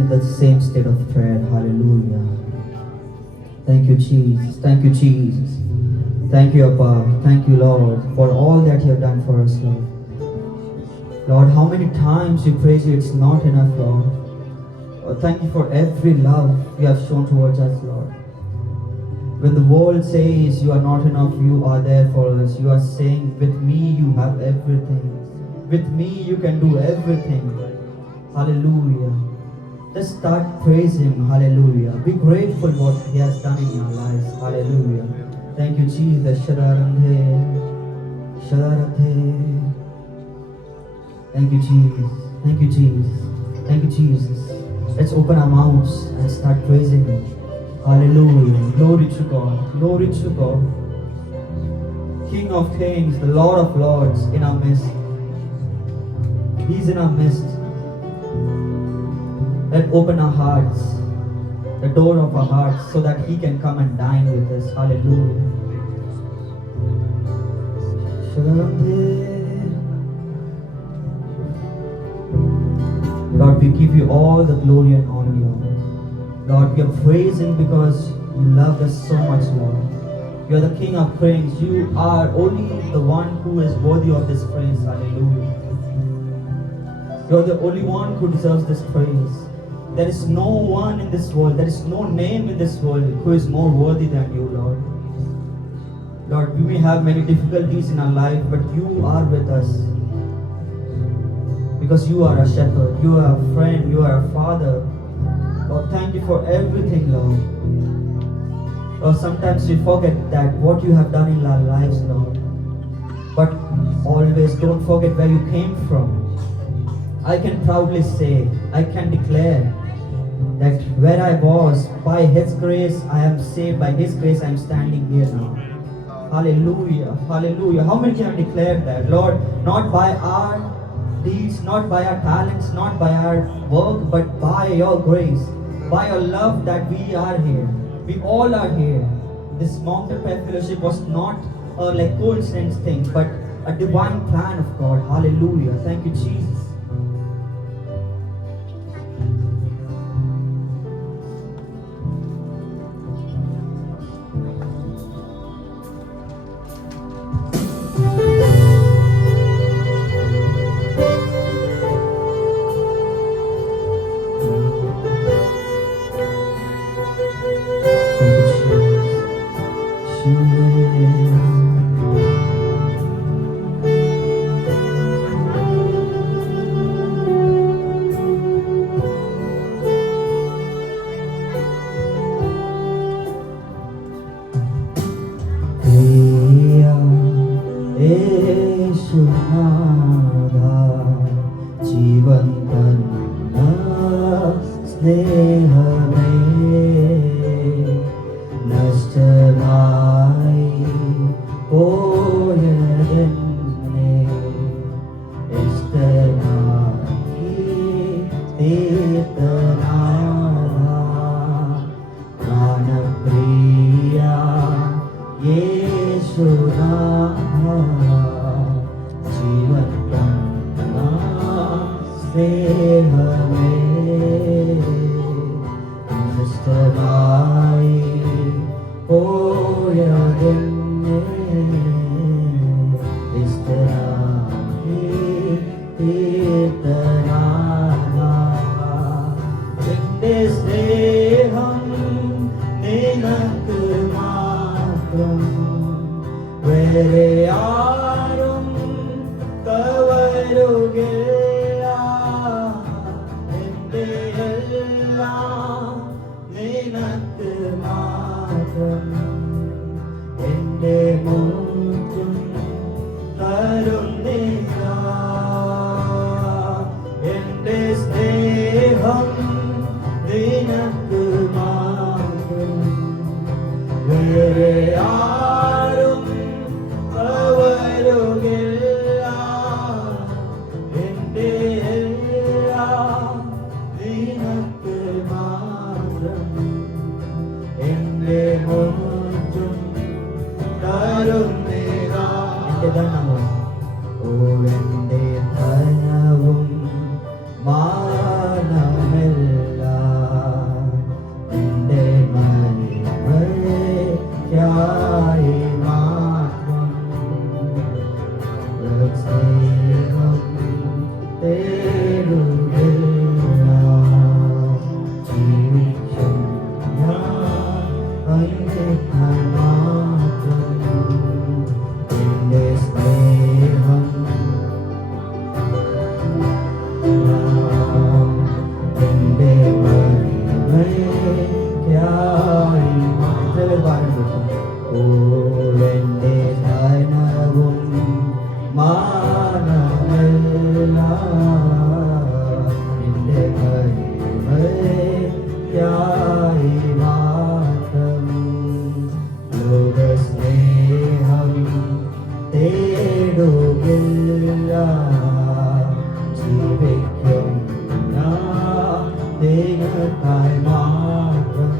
in the same state of prayer. Hallelujah. Thank you, Jesus. Thank you, Jesus. Thank you, Abba. Thank you, Lord, for all that you have done for us, Lord. Lord, how many times we praise you, it's not enough, Lord. Lord, thank you for every love you have shown towards us, Lord. When the world says you are not enough, you are there for us. You are saying, with me you have everything. With me you can do everything. Hallelujah. Just start praising Him. Hallelujah. Be grateful what He has done in your lives. Hallelujah. Thank you, Jesus. Shadarandhe. Shadarandhe. Thank you, Jesus. Thank you, Jesus. Thank you, Jesus. Let's open our mouths and start praising Him. Hallelujah. Glory to God. Glory to God. King of kings, the Lord of lords in our midst. He's in our midst. Let's open our hearts, the door of our hearts, so that He can come and dine with us. Hallelujah. Lord, we give you all the glory and honor, Lord. Lord, we are praising because you love us so much, Lord. You are the King of kings. You are only the one who is worthy of this praise. Hallelujah. You are the only one who deserves this praise. There is no one in this world, there is no name in this world who is more worthy than you, Lord. Lord, we may have many difficulties in our life, but you are with us. Because you are a shepherd, you are a friend, you are a father. Lord, thank you for everything, Lord. Lord, sometimes we forget that what you have done in our lives, Lord. But always don't forget where you came from. I can proudly say, I can declare that where I was, by His grace, I am saved. By His grace, I am standing here now. Hallelujah. Hallelujah. How many can declare that? Lord, not by our deeds, not by our talents, not by our work, but by your grace, by your love that we are here. We all are here. This Mountain Prayer Fellowship was not a coincidence thing, but a divine plan of God. Hallelujah. Thank you, Jesus. മാനമെല്ലാം പാടുന്നു. ഓ എൻ്റെ ധനവും മാനമെല്ലാം എൻ്റെ മഹിമയായി മാത്രം. ലോകസ്നേഹം തേടുകില്ല, ജീവിക്കും ഞാൻ നിനക്കായി മാത്രം.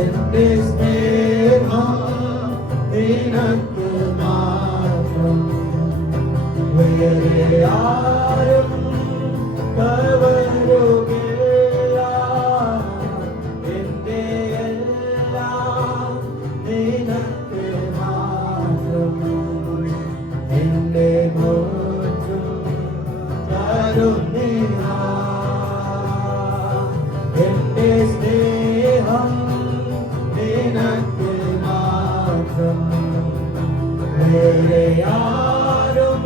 എൻ്റെ സ്നേഹം നിനക്ക് മാത്രം, വേറെ ആരും കവരുകില്ല. എൻ്റെ എല്ലാം നിനക്ക് മാത്രം, എൻ്റെ മോചം തരുന്നില്ല. എൻ്റെ സ്നേഹം നിനക്ക് മാത്രം, വേറെ ആരും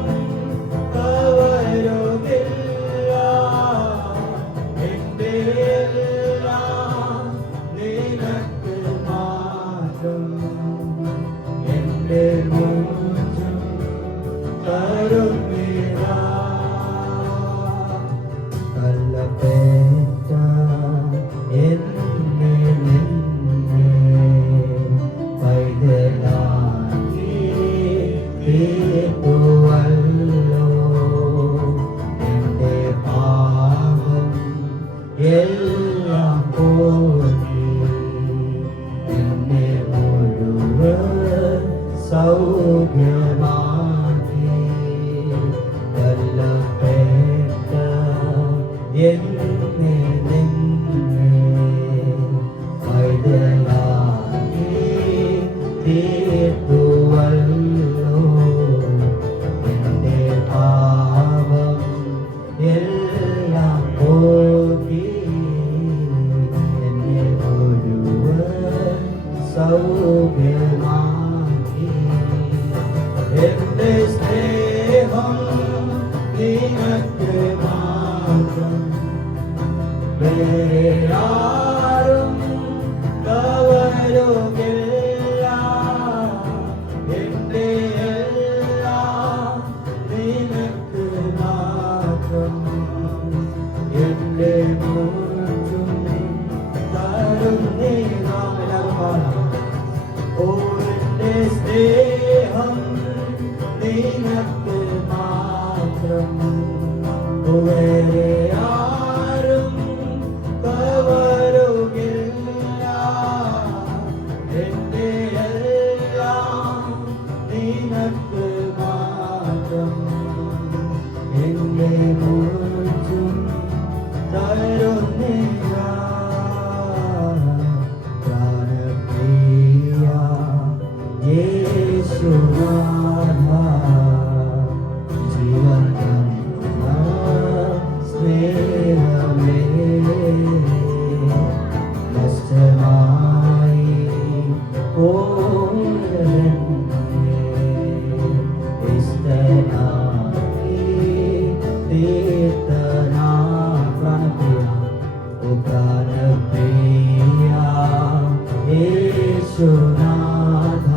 കവരുകില്ല. എൻ്റെ എല്ലാം നിനക്ക് മാത്രം, എൻ്റെ മോചം തരുന്നില്ല. കല്ലപ്പേറ്റ എന്നെ നിന്നെ പൈതലാക്കി തീർത്തുവല്ലോ. എൻ്റെ പാപം എല്ലാം പോയി എന്നെ മുഴുവൻ സൗഖ്യമാക്കി. കല്ലപ്പേറ്റ എന്നെ നിന്നെ പൈതലാക്കി തീർത്തുവല്ലോ. എൻ്റെ പാപം എല്ലാം പോയി എന്നെ മുഴുവൻ സൗഖ്യമാക്കി. എൻ്റെ സ്നേഹം നിനക്ക് മാത്രം, വേറെ ആരും കവരുകില്ല. എൻ്റെ എല്ലാം നിനക്ക് മാത്രം, എൻ്റെ മോചം തരുന്നില്ല. ഓ എൻ്റെ സ്നേഹം നിനക്ക് മാത്രം, വേറെ ആരും കവരുകില്ല. എൻ്റെ എല്ലാം നിനക്ക് മാത്രം, എൻ്റെ മോചം തരുന്നില്ല. പ്രാണപ്രിയ യേശുനാഥ, ജീവൻ തന്ന സ്നേഹമേ, നഷ്ടമായി പോയെന്നെ ഇഷ്ടനാക്കി തീർത്തനാ. പ്രാണപ്രിയ, ഓ പ്രാണപ്രിയ യേശുനാഥ,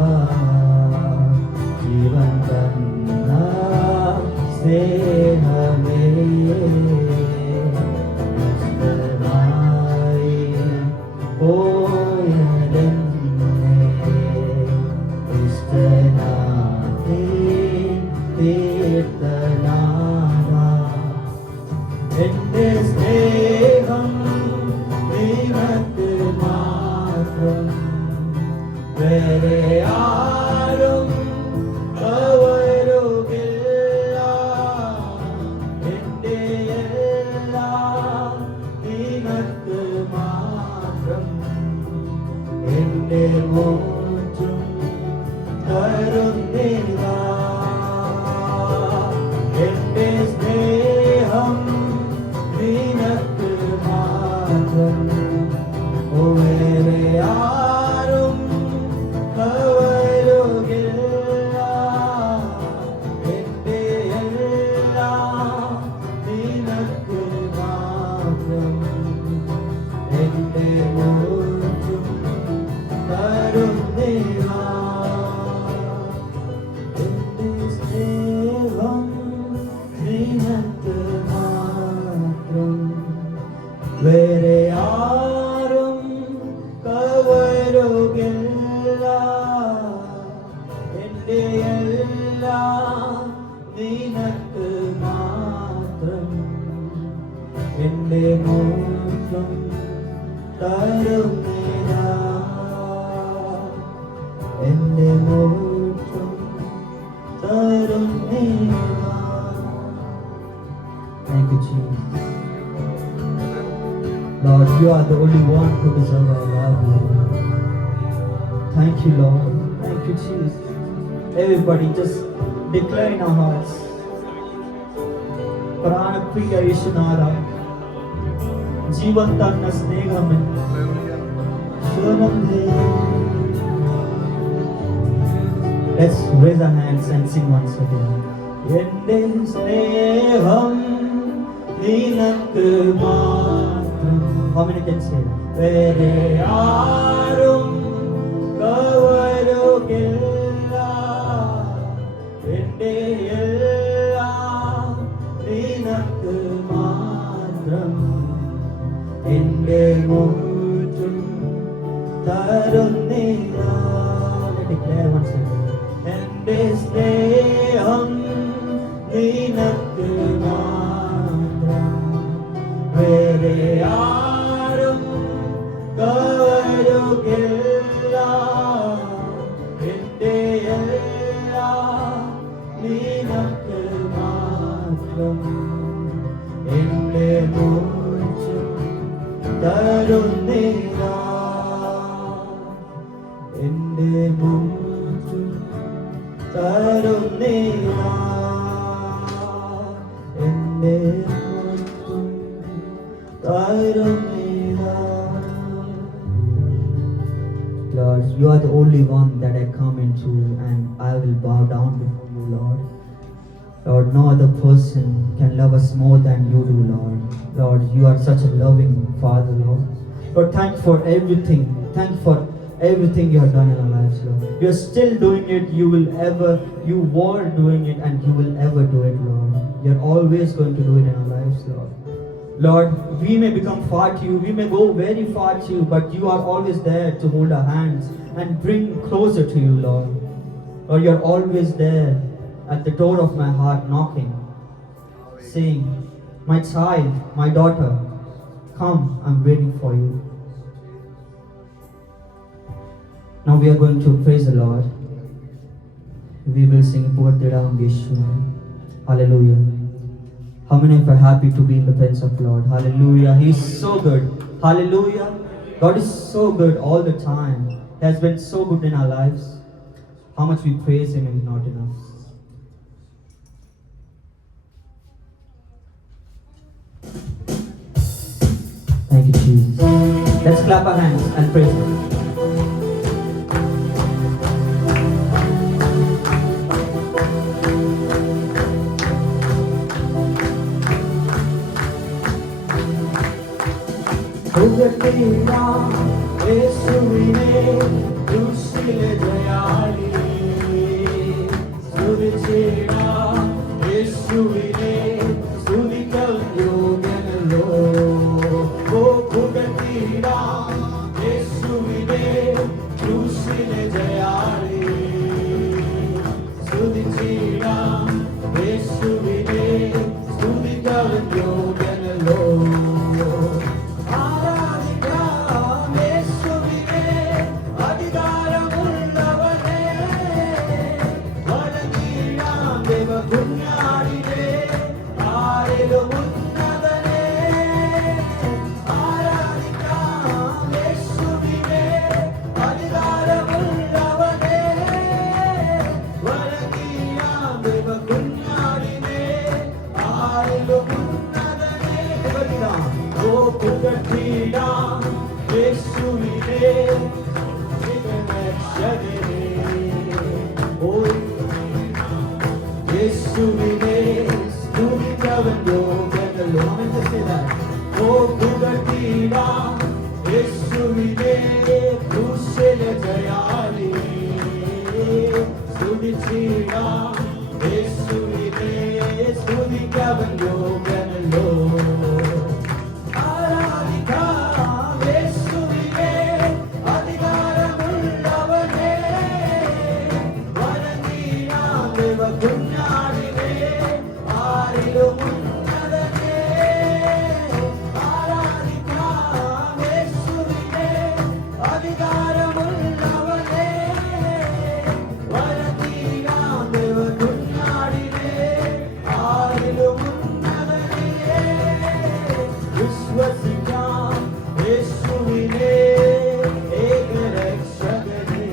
ജീവൻ തന്ന സ്നേഹമേ, നഷ്ടമായി പോയതെന്നെ ഇഷ്ടനാക്കി തീർത്തനാഥ. എൻ്റെ സ്നേഹം നിനക്ക് മാത്രം, വേറെ ആരും കവരുകില്ല. എൻ്റെ എല്ലാം നിനക്ക് മാത്രം, എൻ്റെ മോചം തരുന്നില്ല. എൻ്റെ സ്നേഹം നിനക്ക് മാത്രം, വേറെ ആരും കവരുകില്ല. എൻ്റെ എല്ലാം നിനക്ക് മാത്രം, എൻ്റെ മോചം വേറെ ആരും കവരുകില്ല എൻ്റെ എല്ലാം നിനക്ക് മാത്രം എൻ്റെ മോക്ഷം തരുന്നില്ല എൻ്റെ മോക്ഷം തരുന്നില്ല. Thank you, Jesus. Lord, you are the only one who deserves our love, Lord. Thank you, Lord. Thank you, Jesus. Everybody just declare in our hearts. Pranapriya Yeshunara, Jeevantanna Snehame, Shanande. Let's raise our hands and sing once again. Ende sneham ninakku matram. How many can say that? Vere aarum kavarugilla ende ellam ninakku matram ende muttum tarunnilla. Let's declare once again. Ende sneham ninakku matram vere aarum kavarugilla ende ellam ninakku matram ende mocham tarunnilla ende mocham tarunnilla ende mocham tarunnilla. Lord, you are the only one that I come into and I will bow down before you, Lord. Lord, no other person can love us more than you do, Lord. Lord, you are such a loving Father, Lord. Lord, thank you for everything. Thank you for everything you have done in our lives, Lord. You are still doing it. You were doing it and you will ever do it, Lord. You are always going to do it in our lives, Lord. Lord, we may become far to you, we may go very far to you, but you are always there to hold our hands and bring closer to you, Lord. Lord, you are always there at the door of my heart knocking, saying, my child, my daughter, come, I'm waiting for you. Now we are going to praise the Lord. We will sing Purtiram Yeshua. Hallelujah. How many of you are happy to be in the presence of the Lord? Hallelujah. He is so good. Hallelujah. God is so good all the time. He has been so good in our lives. How much we praise Him is not enough. Thank you, Jesus. Let's clap our hands and praise Him. Ugatira Yesuvine Krusile Jayali Sudhichira Yesuvine Sudhikal Yoganalo Ugatira Yesuvine Krusile Jayali Sudhichira Yesuvine Sudhikal Yoganalo. Aradhika ആരാധിക്കാം യേശുവിനെ ഏകരക്ഷകനെ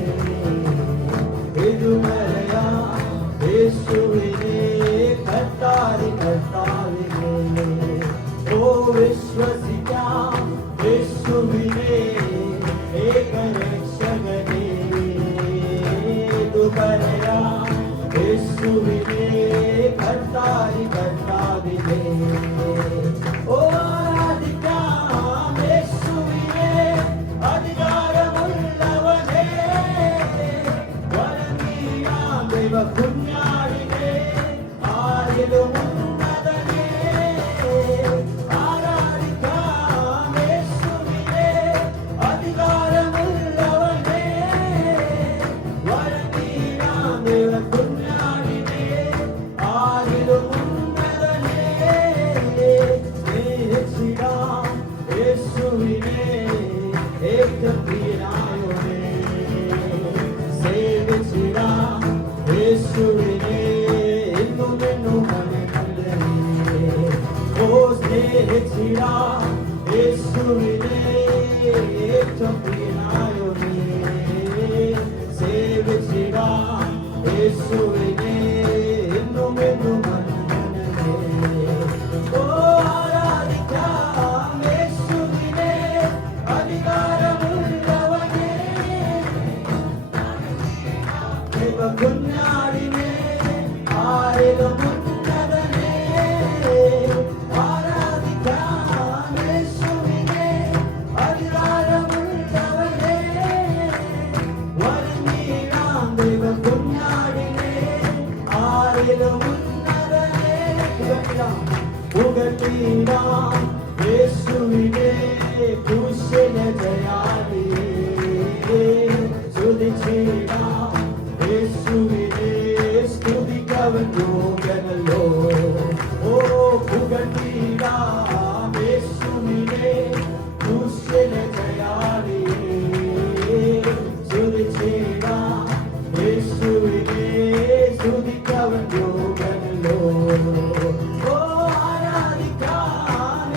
വിടുതലയാം യേശുവിനെ കർത്താവിനെ ഓ വിശ്വസിക്കാം യേശുവിനെ ഏകരക്ഷകനെ വിടുതലയാം യേശുവിനെ കർത്താവിനെ ഓ ആരാധിക്കാം യേശുവിനെ അധികാരമുള്ളവനെ വരനീയാം ദൈവ കുഞ്ഞാടിനെ ആരിലും ഉന്നതനെ ആരാധിക്കാം യേശുവിനെ അധികാരമുള്ളവനെ വരനീയാം ദൈവ കുഞ്ഞാടിനെ ആരിലും ഉന്നതനെ സ്നേഹിച്ചിടാം യേശുവിനെ ഏറ്റവും പ്രിയനായോനെ സേവിച്ചിടാം യേശുവിനെ എന്നും എന്നും നല്ലതേ ഓ സ്നേഹിച്ചിടാം യേശുവിനെ ഏറ്റവും പ്രിയനായോനെ സേവിച്ചിടാം യേശുവിനെ എന്നും എന്നും നല്ലതേ ഓ ആരാധിക്കാം യേശുവിനെ അധികാരമുള്ളവനെ ദൈവ കുഞ്ഞാടിനെ ആരിലും ഉന്നതനെ ആരാധിക്കാം യേശുവിനെ അധികാരമുള്ളവനെ വരനീയാം ദൈവ കുഞ്ഞാടിനെ ആരിലും ഉന്നതനെ പുകഴ്ത്തിടാം യേശുവിനെ ക്രൂശിലെ ജയാളിയെ സ്തുതിച്ചിടാം യേശുവിനെ സ്തുതിക്കവൻ യോഗ്യനല്ലോ ഓ പുകഴ്ത്തിടാം യേശുവിനെ ക്രൂശിലെ ജയാളിയെ സ്തുതിച്ചിടാം യേശുവിനെ സ്തുതിക്കവൻ യോഗ്യനല്ലോ ഓ ആരാധിക്കാം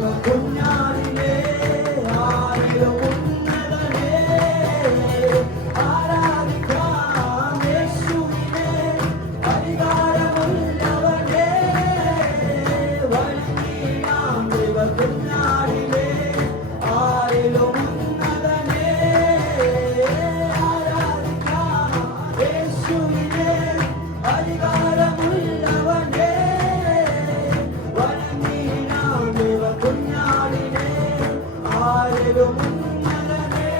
കുഞ്ഞാടിനെ ആരിലും ഉന്നതനെ ആരാധിക്കാം യേശുവിനെ അധികാരമുള്ളവനെ വണങ്ങിടാം ദൈവ കുഞ്ഞാടിനെ ആരിലും ഉന്നതനെ ആരാധിക്കാം യേശുവിനെ അധികാരമുള്ളവനെ വണങ്ങിടാം ദൈവ കുഞ്ഞാടിനെ ആരിലും ഉന്നതനെ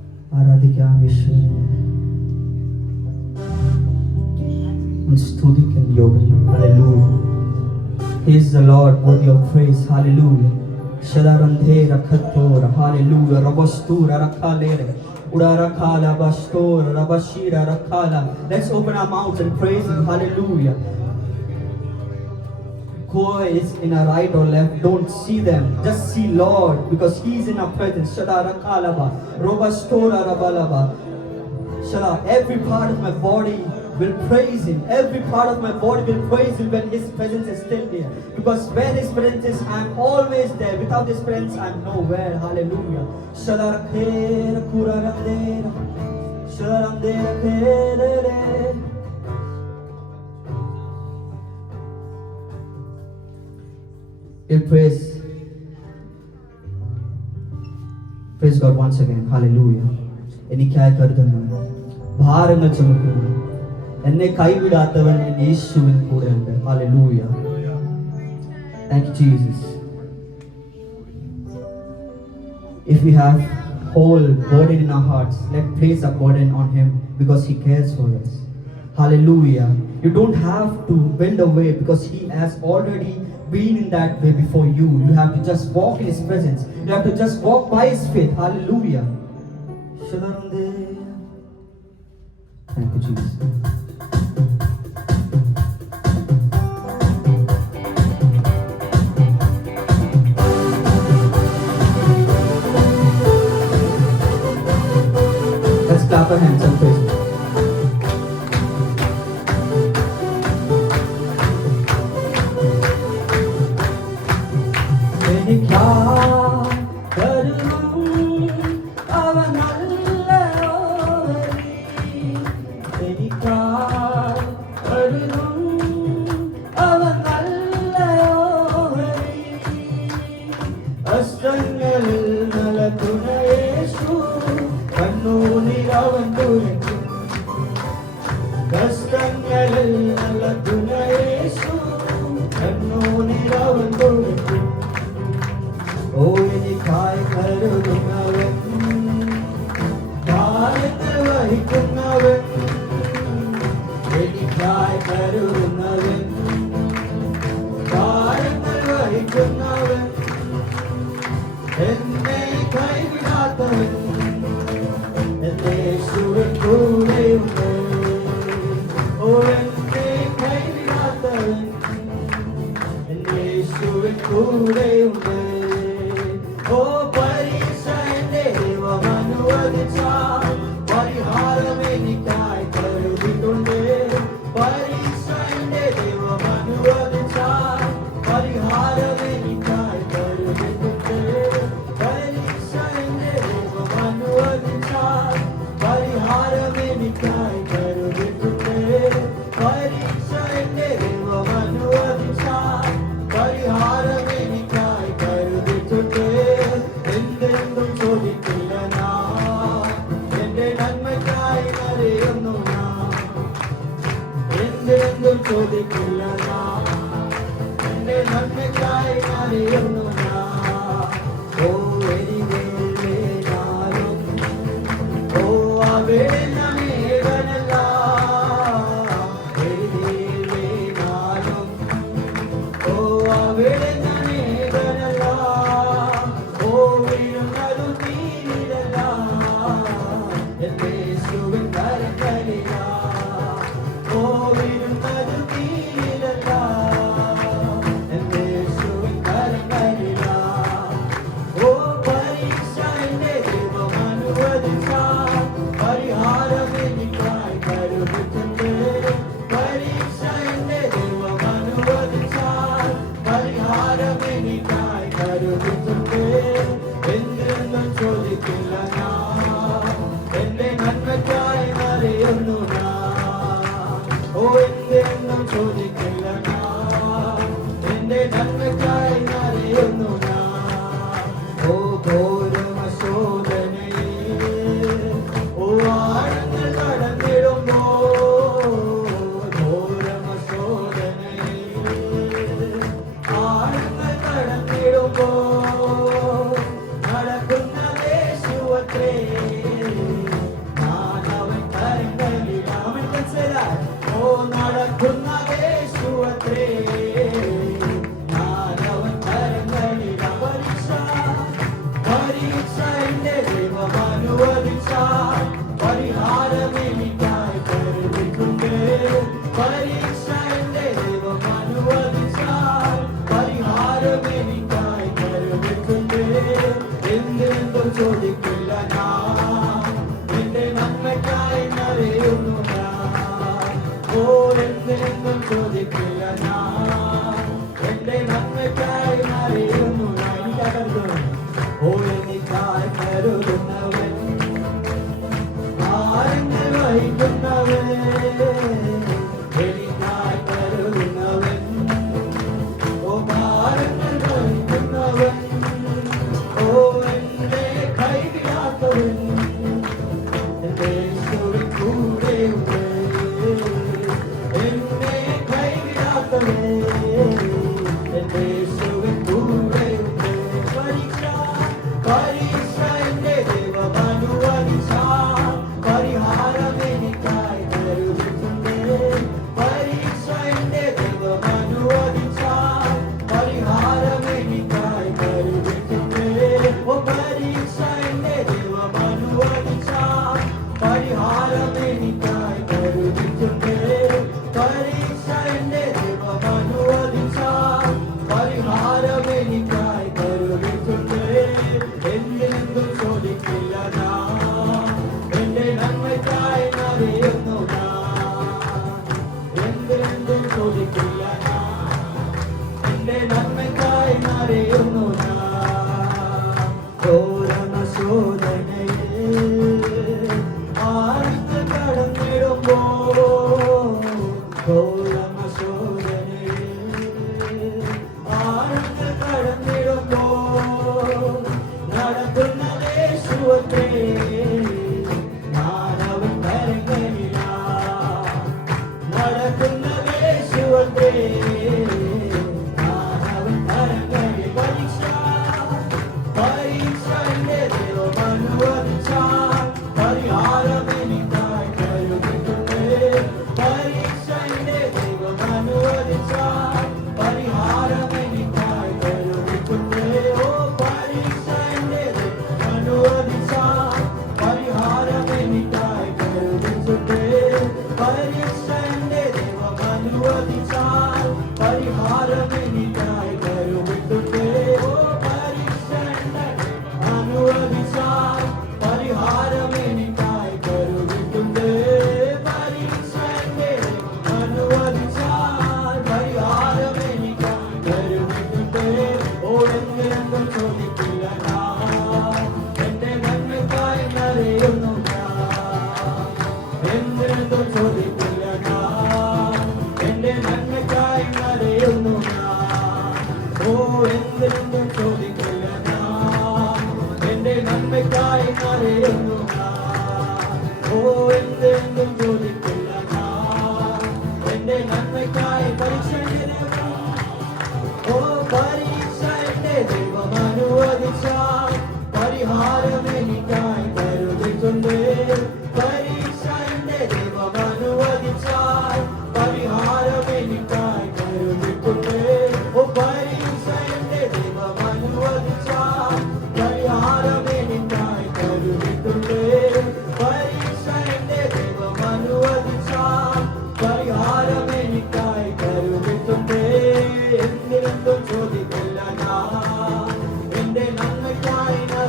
ആരാധിക്കാം യേശുവിനെ സ്തുതിക്കാൻ യോഗ്യൻ. Hallelujah. He is the Lord, worthy of praise. Hallelujah. Shadarandhe rakhator. Hallelujah. Rabastura rakhalere. Ura rakhala bastor. Rabashira rakhala. Let's open our mouths and praise Him. Hallelujah. Who is in our right or left, don't see them. Just see Lord, because He is in our presence. Shadarakalaba. Robastora rabalaba. Shada. Every part of my body will praise Him. Every part of my body will praise Him when His presence is still there. Because when His presence is, I am always there. Without His presence, I am nowhere. Hallelujah. Shadarakera kuraramdera. Shadaramdera kerere. We'll praise God once again. Hallelujah. എനിക്കായി കരുതുന്നവൻ ഭാരങ്ങൾ ചുമക്കുന്നു എന്നെ കൈവിടാത്തവൻ യേശുവിൻ കൂടെയുണ്ട്. Hallelujah. Thank you, Jesus. If we have whole burden in our hearts, let's place a burden on Him because He cares for us. Hallelujah. You don't have to build a way because He has already been in that way before you. You have to just walk in His presence. You have to just walk by His faith. Hallelujah. Thank you, Jesus. Let's clap our hands and praise Him. Oh,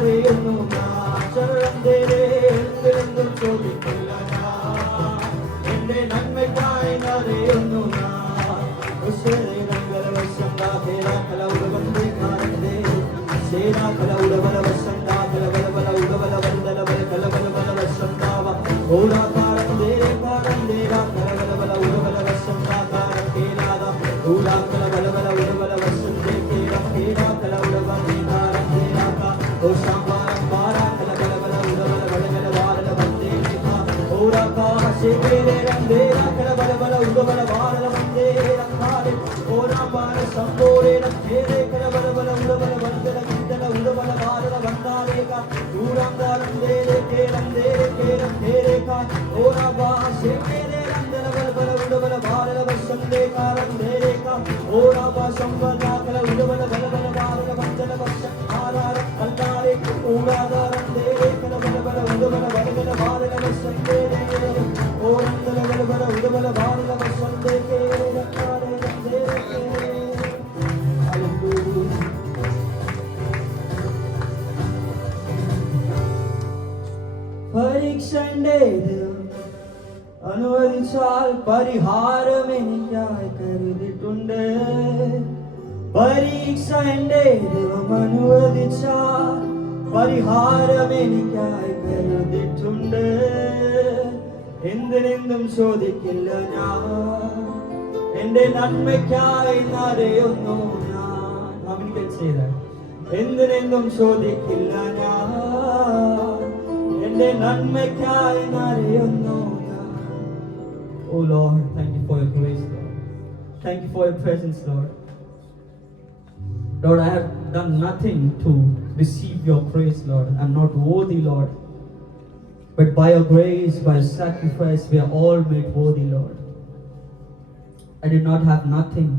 അറിയുന്നു ഞാൻ ചരന്തേരെ എന്തെന്നും ചോദിക്കില്ല ഞാൻ എന്റെ നന്മയ്ക്കായി അറിയുന്നു ഞാൻ ഉശേരങ്ങൾ വശന്താ തേരാ കലൗര വന്ദേ കാരന്തേ സേനാ കലൗര വല വശന്താ കല വല വല ഉല വല വന്ദന വല കല വല വല വശന്താവ ഓരാ കാരന്തേ കാരന്തേ കല വല വല ഉല വല വശന്താ കാരന്തേനാദ ഓരാ കല വല വല ഉല വല വശന്തേ കേരാ കേരാ കല ഉല വന്ദേ കാരന്തേനാക ഓ ശാംബാര ബാരാ കല വല വല ഉല വല വല വല വാരല വന്ദേ നിഹാ ഓരാ കാശേ കേരേ രംദേരാ കല വല വല ഉല വല വാരല വന്ദേ രംഗാരെ ഓരാ ബാര സംബോരേ രംഗേരേ കല വല വല ഉല വല വന്ദന കിന്തന ഉല വല വാരല വന്ദാരേക ഊരാംഗാരം ദേരേ കേരം ദേരേ ഓരാ ബാശേ കേരേ രംദന വല വല ഉല വല വാരല വശന്തേ കാരം ദേരേക ഓരാ ബാ സംബദാ കല ഉല വല വല വല വാരല വന്ദന വശം ആരാര കല്ലാരേ ഊരാദാരം ദേരേ കല വല വല ഉല വല വല വല വാരല വശന്തേ ഓരം കല വല വല ഉല വല വാരല വശന്തേ കേരേ രംഗാരേ ദേരേ പരീക്ഷന്റെ അനുവദിച്ചാൽ പരിഹാരം എനിക്കായി കരുതിയിട്ടുണ്ട് പരീക്ഷ എന്റെ ദൈവം അനുവദിച്ചാൽ പരിഹാരം എനിക്കായി കരുതിയിട്ടുണ്ട് എന്തിനെന്തും ചോദിക്കില്ല ഞാൻ എന്റെ നന്മയ്ക്കായി അറിയുന്നു ഞാൻ അവനിക്ക് ചെയ്ത എന്തിനെന്തും ചോദിക്കില്ല ഞാൻ എന്റെ നന്മയ്ക്കായി അറിയുന്നു ഞാൻ. Oh Lord, thank you for your grace, Lord. Thank you for your presence, Lord. Lord, I have done nothing to receive your praise, Lord. I'm not worthy, Lord. But by your grace, by your sacrifice, we are all made worthy, Lord. I did not have nothing,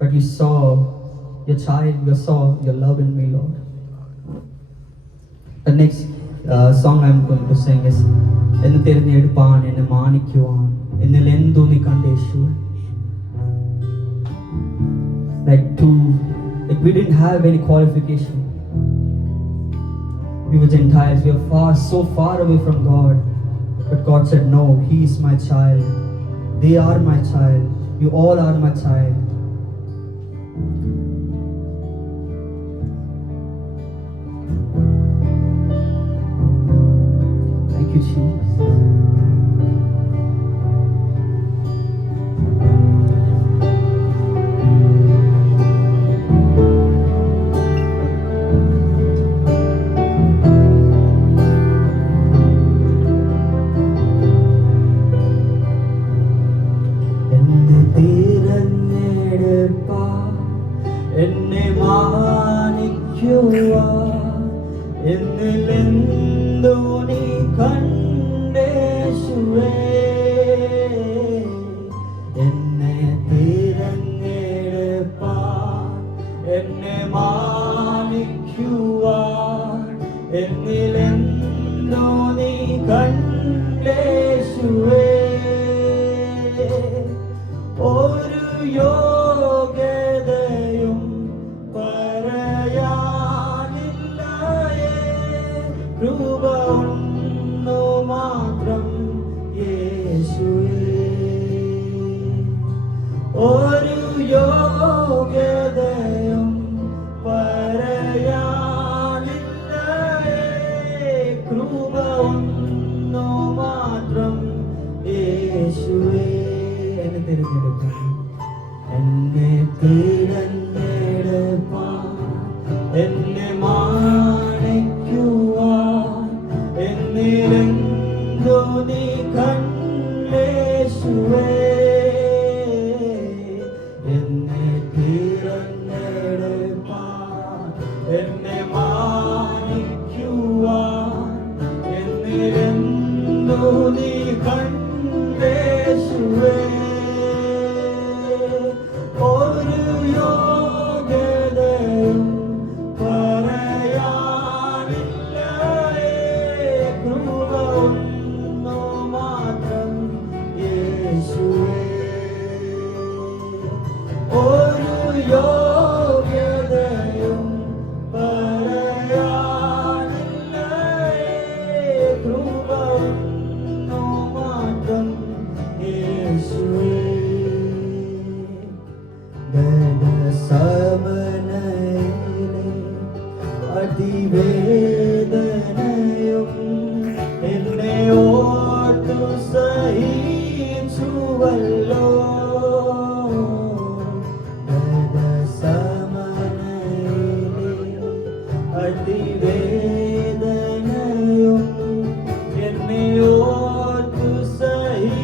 but you saw your child, you saw your love in me, Lord. The next song I'm going to sing is എന്നെ തിരഞ്ഞെടുപ്പാൻ എന്നെ മാനിക്കുവാൻ എന്നിൽ എന്തു നീ കണ്ടേശു. Like we didn't have any qualification. We were Gentiles, we were so far away from God. But God said, no, he is my child. They are my child. You all are my child. Thank you, Jesus. എന്നെ മാനിക്കുക എന്നിലെന്തോ നീ കണ്ടേശുവേ എന്നെ തിരഞ്ഞെടുപ്പാൻ എന്നെ മാനിക്കുക എന്നിലെന്തോ നീ കണ്ടേശുവേ ഒരു യോഗ്യതയും പറയാനില്ലയേ കൃപ ഒന്നു മാത്രം യേശുവേ ഒരു യോഗ്യതയും പറയാനില്ലയേ കൃപ ഒന്നു മാത്രം യേശുവേ എന്നെ തിരഞ്ഞെടുക്കണം എന്നെ തിരഞ്ഞെടുപ്പാൻ എന്നെ മാനിക്കുവാൻ എന്നിലെന്തോ നീ കണ്ടേശുവേ എന്നെ തിരഞ്ഞെടുപ്പാൻ എന്നെ മാനിക്കുവാൻ എന്നിലെന്തോ നീ കണ്ടേശുവേ ഒരു യോഗ്യതയും പറയാനില്ലയേ കൃപ ഒന്നു മാത്രം യേശുവേ ഒരു യോഗ്യതയും പറയാനില്ലയേ അതിവേദനയും എന്നെ ഓർത്തു സഹിച്ചുവല്ലോ. അതിവേദനയും എന്നെ ഓർത്തു സഹിച്ചുവല്ലോ.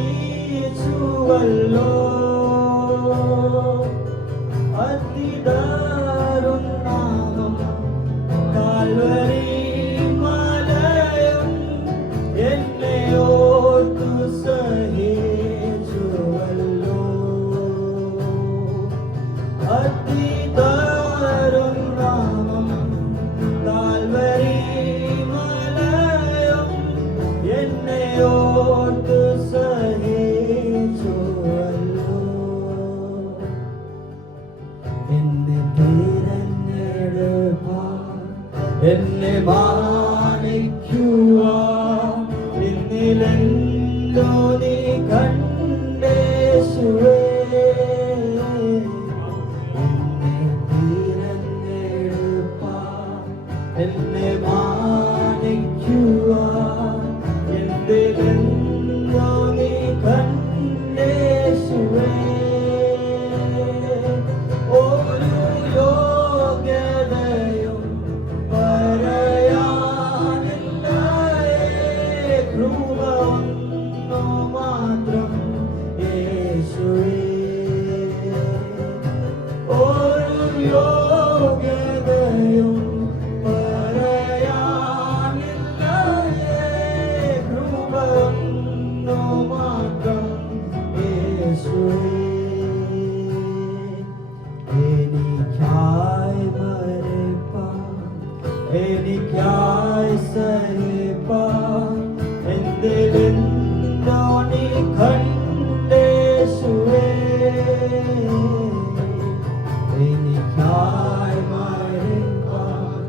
അതിദാരുണമാം കാൽവരി മലയും എന്നെ ഓർത്തു സഹിച്ചുവല്ലോ. അതിദാരുണമാം കാൽവരി മലയും എന്നെ ഓർത്തു സഹിച്ചുവല്ലോ. എന്നെ തിരഞ്ഞെടുപ്പാൻ എന്നെ മാനിക്കുവാൻ എന്നിലെന്തോ നീ കണ്ടേശുവേ. എന്നെ തിരഞ്ഞെടുപ്പാൻ എന്നെ മാനിക്കുവാൻ എന്നിലെന്തോ നീ കണ്ടേശുവേ. ഒരു യോഗ്യതയും പറയാനില്ല, കൃപ ഒന്നു മാത്രം യേശുവേ. ഒരു യോഗ്യതയും പറയാനില്ല, കൃപ ഒന്നു മാത്രം യേശുവേ. എനിക്കായി മരിപ്പാൻ എനിക്കായി സഹിപ്പാൻ എന്തിലെന്തോ നീ കണ്ടേശുവേ. എനിക്കായി മരിപ്പാൻ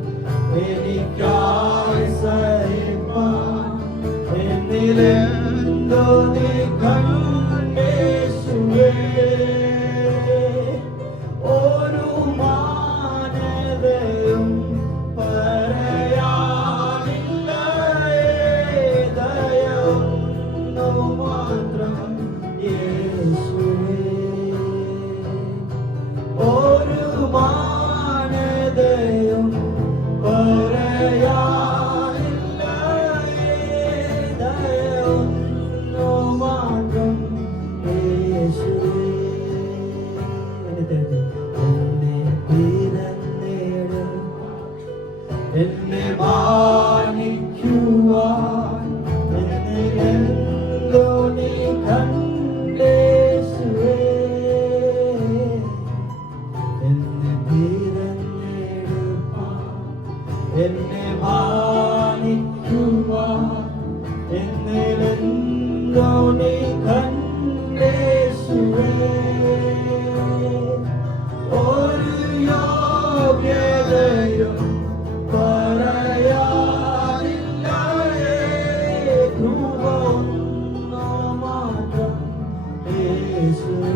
എനിക്കായി സഹിപ്പാൻ എന്നിലെന്തോ നീ കണ്ടേശുവേ. ഒരു മാനതയും പറയാനില്ല, ദയൊന്നു മാത്രം യേശുവേ. ഒരു മാനതയും പറയാനില്ല, ദയൊന്നു മാത്രം യേശുവേ. എന്നെ തിരഞ്ഞെടുപ്പാൻ എന്നെ മാനിക്കുവാൻ എന്നിലെന്തോ നീ കണ്ടേശുവേ. എന്നെ തിരഞ്ഞെടുപ്പാൻ എന്നെ മാനിക്കുവാൻ എന്നിലെന്തോ നീ കണ്ടേശുവേ. ഒരു യോഗ്യതയും പറയാനില്ല, കൃപ ഒന്നു മാത്രം യേശുവേ.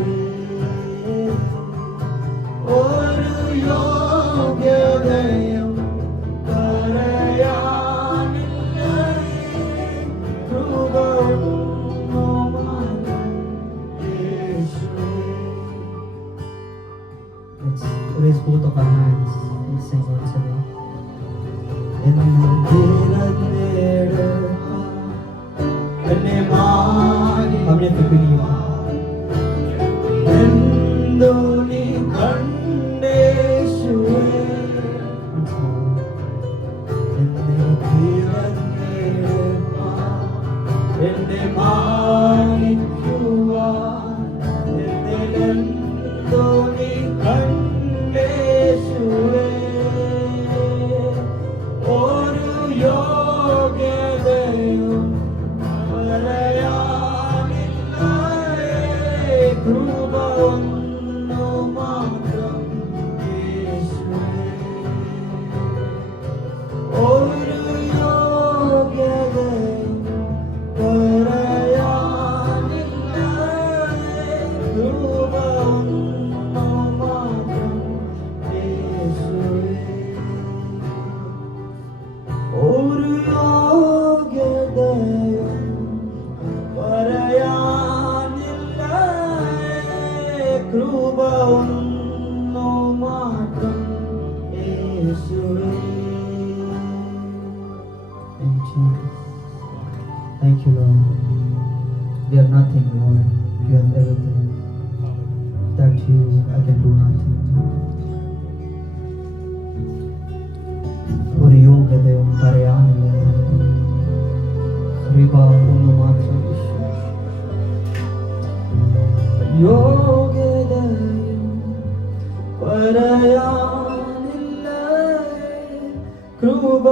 ഒരു യോഗ്യതയും പറയാനില്ല, കൃപ ഒന്നു മാത്രം യേശുവേ. Let's raise both of our hands and sing once again. എന്നെ തിരഞ്ഞെടുപ്പാൻ എന്നെ മാനി എന്തോ നീ കണ്ടേശുവേ. എന്നെ തിരഞ്ഞെടുപ്പാൻ എന്നെ മാനിക്കുവാൻ എന്നിലെന്തോ നീ കണ്ടേശുവേ. ഒരു യോഗ്യതയും പറയാനില്ല, കൃപ ഒന്നു മാത്രം യേശുവേ. ഒരു യോഗ്യതയും പറയാനില്ല, Thank you, Lord. We are nothing, Lord. You have everything. Without you, I can do nothing. ഒരു യോഗ്യതയും പറയാനില്ല. കൃപ ഒന്ന് മാത്രം യേശു. യോഗ്യതയും പറയാനില്ല. കൃപ